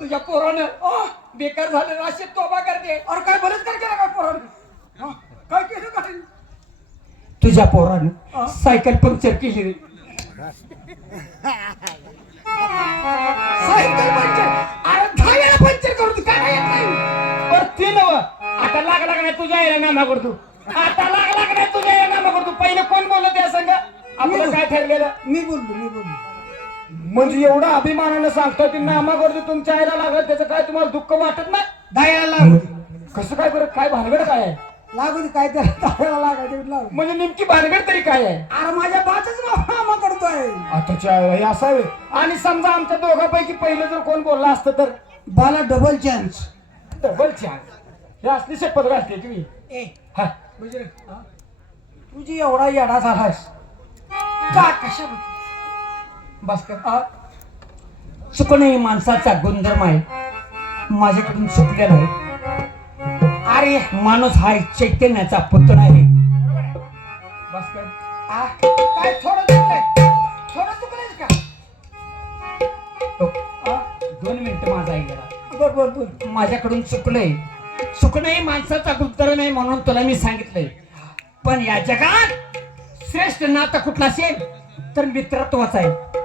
तुझ्या पोरानं बेकार झालं असे तोबा करते. अरे काय बलत्कार केला काय पोरानं? काय केलं काय तुझ्या पोरानं सायकल पंक्चर केली रे. Cycle puncture? अरे दहा वेळा पंक्चर करू तू काय येत नाही. पर ते नव आता लागला का नाही तुझ्या आईला नामा करतो आता लागला का नाही तुझ्या आईला नामा करतो पहिले कोण बोलत त्या संग? आपलं काय ठरलेलं? मी बोललो मी बोललो म्हणजे एवढं अभिमानानं सांगतो की नामा करतो तुमच्या आईला लागलं त्याचं काय तुम्हाला दुःख वाटत नाही? वेळा लागू दे. कसं काय बरं? काय भानगड काय आहे? लागू दे काय त्याला दहा वेळा लागायचं लागू दे. म्हणजे नेमकी भानगड तरी काय आहे? अरे माझ्या बाचाच मामा करतोय. आताच्या हे असावे. आणि समजा आमच्या दोघांपैकी पहिलं जर कोण बोलला असतं तर? Bala double chance double chance हे असली शपथ घालते तुम्ही ए हा. म्हणजे? तुझी एवढा येडा झालास का कशा भास्कर आ, चुकणं हे माणसाचा गुणधर्म आहे. माझ्याकडून चुकलेला आहे. अरे माणूस हा चैतन्याचा पुतळा आहे. भास्कर आ, काय थोडं चुकलंय? थोडं चुकलंय का? हो, दोन मिनिटं माझा ऐकला बर बर बर माझ्याकडून चुकलंय. चुकणं हे माणसाचा गुणधर्म आहे म्हणून तुला मी सांगितलंय. पण या जगात श्रेष्ठ नातं कुठला असेल तर मित्रत्वाचा आहे?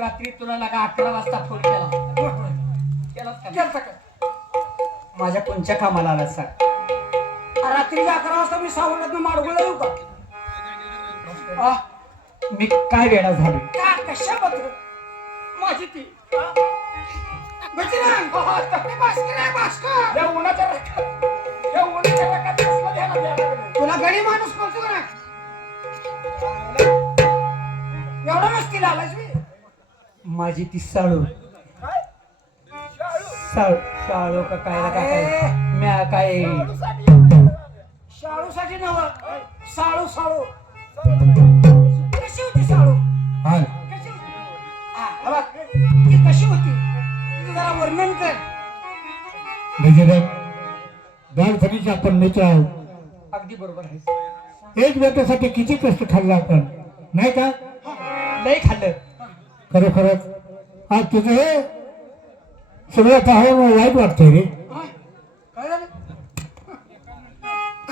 रात्री तुला लागा अकरा वाजता फोन केला बर, बर. केलास का? केलता का? माझ्या कोणच्या कामाला आला सांग. आ, रात्रीच्या अकरा वाजता मी सावरत माडगुळा येऊ का? आ, मी काय वेळा झालो? का कशा बद्दल माझी ती आहे, या उन्हाच्या रकात या उन्हाच्या रकात कसलं? तुला गडी माणूस बोलतो का एवढा मस्ती आलास मी माझी ती साळू. साळ शाळू का काय का काय. म्या काय? शाळूसाठी? नव साळू साळू. कशी होती साळू? कशी होती? आ, हा बघ, ती कशी होती? तुझं जरा वर्णन कर. लहानपणीचे आपण मित्र आहोत. अगदी बरोबर आहे. एक व्यक्तीसाठी किती कष्ट खाल्ला आपण? नाही का? लय खाल्लं. खरोखरच. आज तुझं हे सगळं पाहून वाईट वाटतंय रे.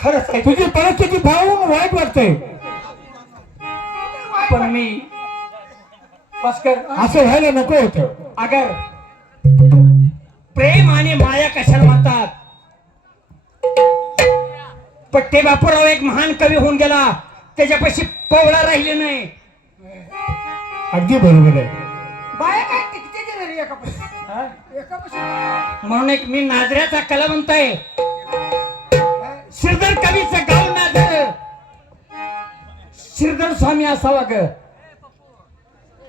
खरंच आहे. तुझी परिस्थिती पाहून वाईट वाटतंय. पण मी भास्कर असं व्हायला नको होतं. अगर प्रेम आणि माया कशाला म्हणतात? पट्टे बापूराव एक महान कवी होऊन गेला. त्याच्यापाशी पवळा राहिले नाही. अगदी बरोबर आहे. बाया काय टिकते की रे एका हा? म्हणून एक मी नाजऱ्याचा कलावंत आहे श्रीधर कवीचं गाव नाजर. श्रीधर स्वामी असावा ग.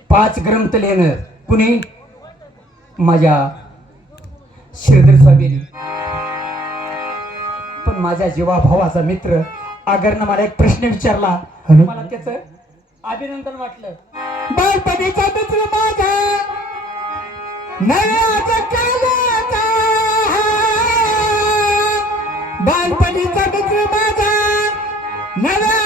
पाच ग्रंथ लिहिणं कुणी? माझ्या श्रीधर स्वामीनी. पण माझ्या जीवाभावाचा मित्र आगरनं मला एक प्रश्न विचारला? मला त्याच अभिनंदन वाटलं. बालपणीचा मित्र माझा नव्याचा कामाचा बालपणीचा मित्र माझा नव्या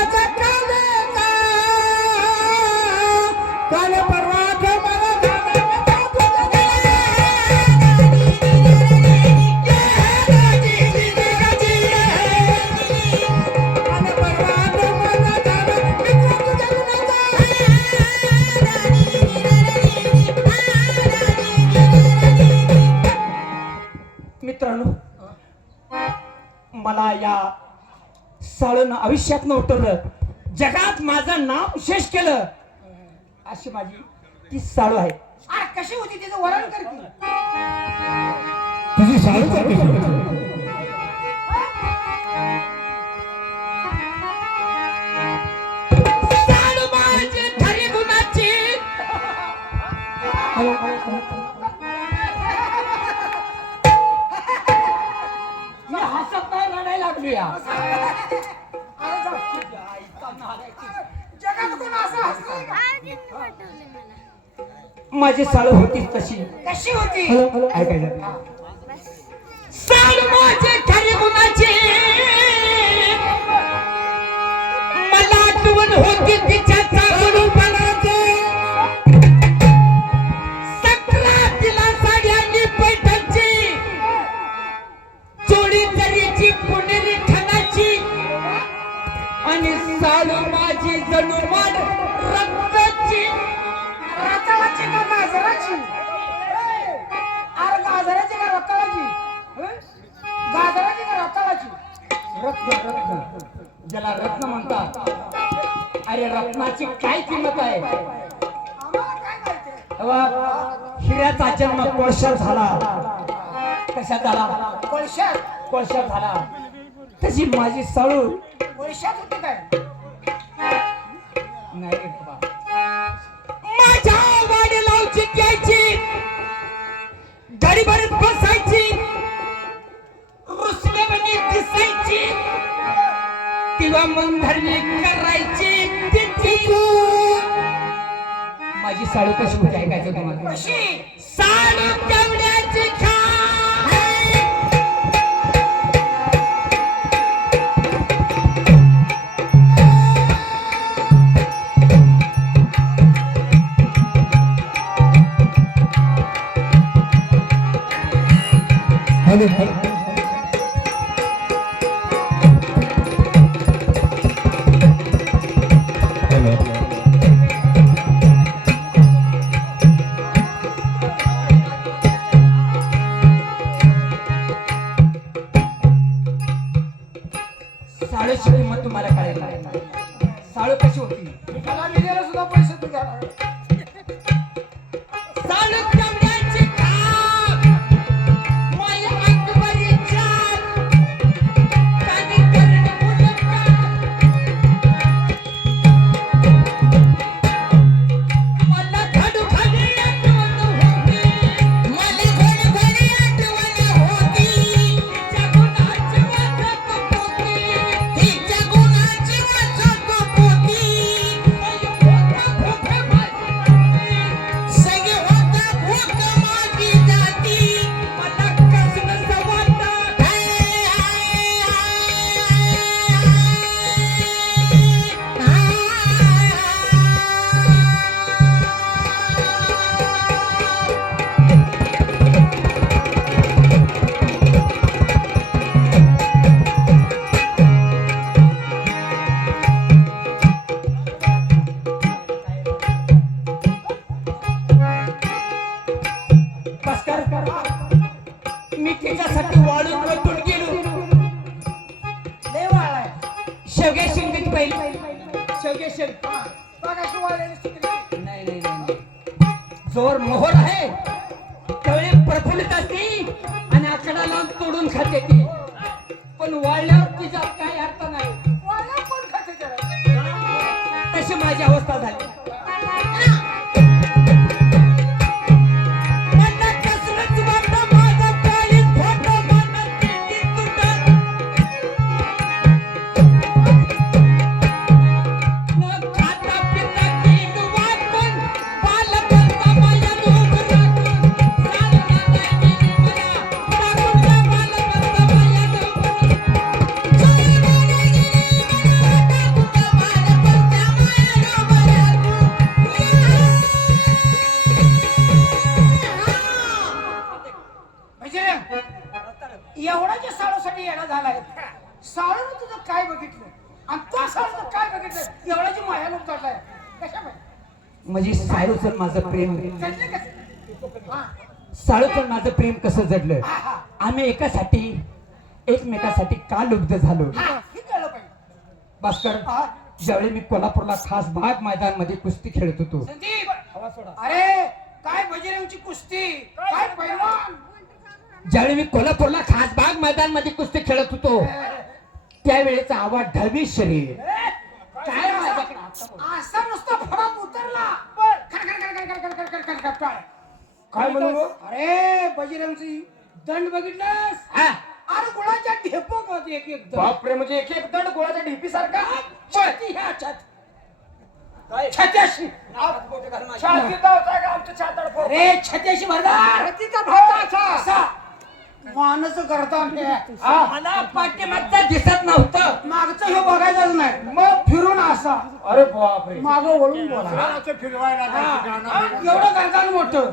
साळनं आयुष्यात उठवलं जगात माझं नाव शेष केलं. अशी माझी ती साळू आहे. अरे कशी होती तिचं वर्णन कर की. तुझी साळू तर कशी होती? साळू माझी खरी गुणाची. मी हसत नाही रडायला लागलो या. माझी साळू होती तशी. कशी होती? ऐकायचं ज्याला रत्न म्हणतात. अरे रत्नाची काय किंमत आहे? हिऱ्याचा जन्म कोळशात झाला. कशा झाला? कोळशात? कोळशात झाला. तशी माझी सळू. कोळशात होती काय? नाही माझ्या वाडी लावची घरी भरत बसा किंवा करायची तिची माझी साडू कशी होती ऐकायचं तुम्हाला साडू तेवढ्याची खा हॅलो हॅलो. बसकर मी तिच्यासाठी वाळून रतून गेलो. लय वाळाय शेवगे शिंगीत पहिली शेवगे शिंग. नाही नाही जोर मोहर आहे. त्यावेळी प्रफुल्लित असते आणि आकडा लावून तोडून खाते ती. पण वाळल्यावर माया लोक कशा म्हणजे साळूचं माझं प्रेम हा. साळूचं माझं प्रेम कसं जडलं? आम्ही एकासाठी एकमेकासाठी का लुब्ध झालो? भास्कर ज्यावेळी मी कोल्हापूरला खास भाग मैदानमध्ये कुस्ती खेळत होतो. अरे काय बजरंगची कुस्ती? काय पैलवान? ज्यावेळी मी कोल्हापूरला खास भाग मैदानमध्ये कुस्ती खेळत होतो त्यावेळेचा आवाज ढवी शरीर. असा नुसता फडात उतरला. खड खड खड खड खड खड खड खड खड खड. काय म्हणू अरे बजरंगची दंड बघितलास? हा, अरे गुळाच्या ढेपो मध्ये एक एक दंड. बापरे म्हणजे एक एक दंड गोळाच्या ढिपी सारखा छाती ह्या छात छत्याशी. छाती आमच्या छाताड छत्याशी भरदार. छातीचा भाता असा. मानच करता मला पाठीमागचं दिसत नव्हतं. मागचं हे बघायचं नाही. मग फिरून असा. अरे बापरे. माग वळून बोला. हा, एवढं गर्दान मोठं.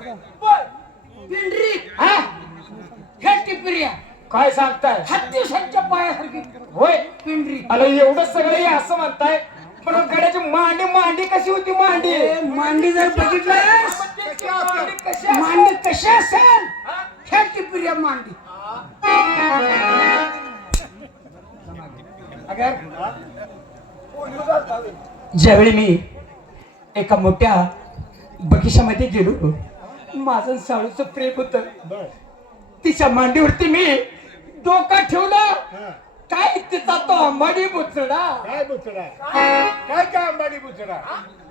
पिंडरी. हा? हे टिपऱ्या काय सांगताय? हत्ती सच्च्या पायासारखी. होय. पिंडरी. अरे एवढं सगळं हे असं म्हणताय? पण गड्याची मांडी मांडी कशी होती मांडी? ए, मांडी जर बघितलंस? मांडी कशी मांडी कशी असेल? हे? टिपऱ्या मांडी. ज्यावेळी मी एका मोठ्या बगिशामध्ये गेलो माझं साळूचं प्रेम होत तिच्या मांडीवरती मी डोका ठेवलं हा. काय तिचा तो अंबाडी बुचडा काय बुचडा काय काय अंबानी बुचडा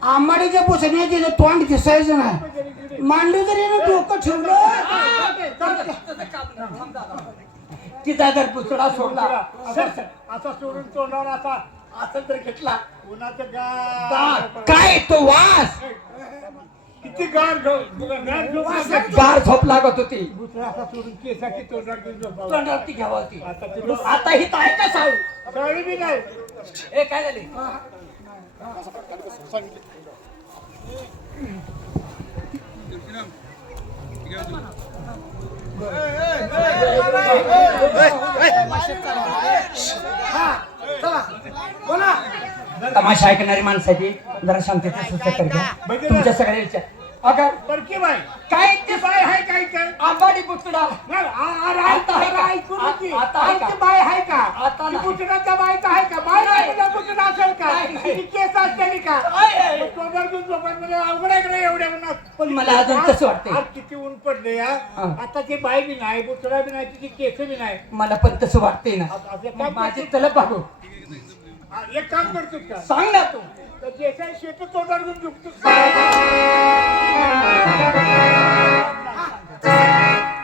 आंबाडीच्या पुसण्याचे तिचं तोंड दिसायचं नाही मांडू तरी ना डोकं ठेवलं तिचा जर बुचडा सोडला. असा असा सोडून तोंडावर असा असं जर घेतला. उन्हाचं गा- गार काय तो वास? किती गार गार झोप गार झोप लागत होती. बुचडा असा सोडून केसाची तोंडावर घेऊन झोपावं. तोंडावरती घ्यावा होती. आता तुला आता ही तर आहे का साळू साडी बी नाही. ए काय झाले? तमाशा ऐकणारी माणसाची जरा शांतता सुचत कर तुमच्या सगळ्या विचार. अगं बरकी बाई. काय ते बाय हाय काय काय अंबाडी बुचडा नाही, आ- आ- आता आहे का? ऐकून. आता बाय आहे का? आता. बुचडाच्या बायका आहे का बाय नाही. नाही बुचडा असेल का नाही, नाही. ती केस असलेली का? आहे, अवघड का नाही एवढ्या उन्हात? पण मला अजून तसं वाटतंय. आज किती ऊन पडले हा. आता ती बी नाही बुचडा बी नाही तिची केस बी नाही. मला पण तसं वाटतंय ना. माझी तलप आ, एक काम करतो का? सांग ना तू. तर जे काही शेत घेऊन झोपतो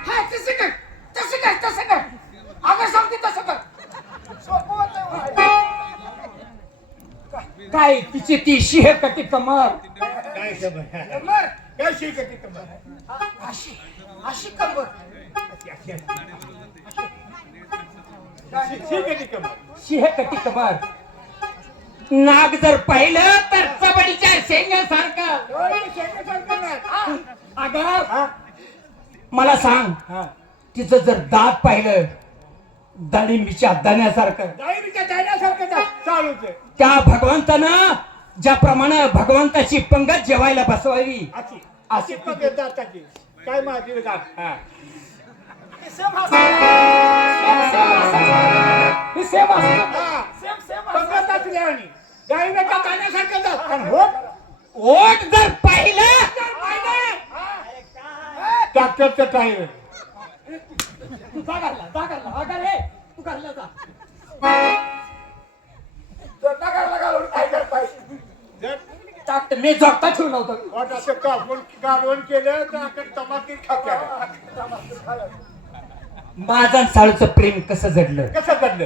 हा तसं कर. तसं कर तसं कर अगं सांगते तसं कर. काय तिची ती शिह कटी कमर काय खबर मर. काय शेक आहे ती कमाल? अशी अशी कमाल. शिह कटी कमर नाग जर पाहिलं तर चबडीच्या नाही. अगं? मला सांग. तिचं जर दात पाहिलं डाळिंबीच्या दाण्यासारखं डायरीच्या दाण्यासारखं चालूच. आहे. त्या भगवंतानं ज्याप्रमाणे भगवंताची पंगत जेवायला बसवावी. अशी. अशी दाताची काय माझी दात हा. सेम असतं. सेम सेम पंगत असल्यावानी. डायरीच्या दाण्यासारखं दात. आणि होत ओठ जर पाहिलं ट्रॅक्टरचं टायर. जा जा तू जा. टाकत मी जगता ठेवलं होतं. कापून काढवून केलं तर आपण तमाकीत खात्या माझं आणि साळूचं प्रेम कसं जडलं? कसं घडलं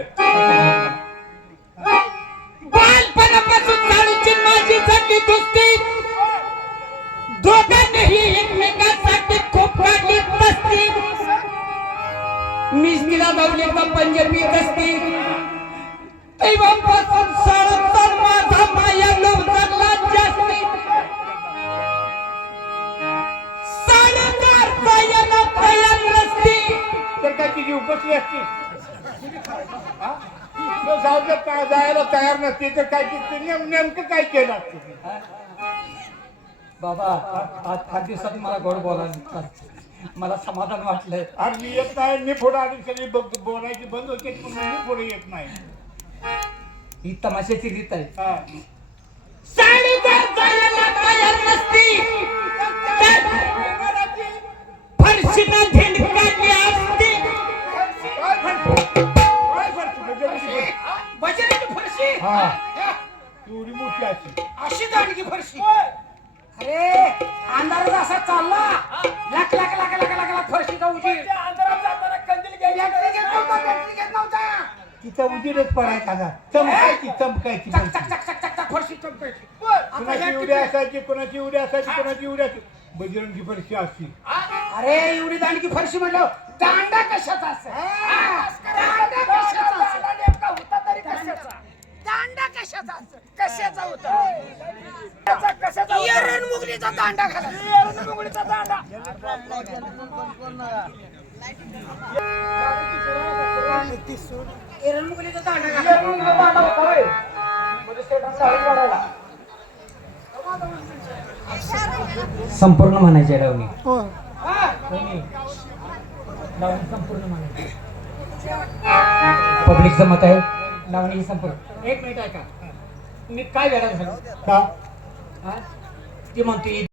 बालपणापासून साळूची माझी जडली दोस्ती. दोघांनीही एकमेकांसाठी खूप काढली मस्ती मिस्तीला जाऊन एकदा पंजाबी दस्ती तेव्हापासून साळूचा तर काय तिची उपसली असती हा? जायला तयार नसते तर काय नेमकं काय केलं असतं? बाबा आज आठ दिवसात मला गोड बोलायला मला समाधान वाटलंय. आणि मी येत नाही मी पुढे आली सगळी बोलायची बंद होते पण मी पुढे येत नाही. ही तमाशाची रीत आहे. साडेचार हा. एवढी मोठी अशी. अशी दांडगी फरशी. अरे अंधारात असा चालला. लाख लाख लाख लाख लाख लाख फरशीचा उजीर अंधारात जाताना कंदील घेत नव्हता कंदील घेत नव्हता. तिचा उजीरच पडायचा ना. चमकायची चमकायची चक चक चक चक चक चक फरशी चमकायची. आता कुणाची उडी असायची कुणाची उडी असायची कुणाची उडी असायची? बजरंगी फरशी अशी. अरे एवढी दांडगी फरशी म्हटलं दांडा कशाचा असेल? दांडा कशाचा असेल? नेमका होता तरी कशाचा? कशाचा कशाचा होता? कशाचा एरण मुगलीचा दांडा घाला. एरण मुगलीचा दांडा. एरण मुगलीचा दांडा घाला. संपूर्ण म्हणायचे लावणी हा. संपूर्ण म्हणायची. पब्लिकचं मत आहे. लावणी संपूर्ण. एक मिनिट ऐका. मी काय वेळा झालो का? ती म्हणते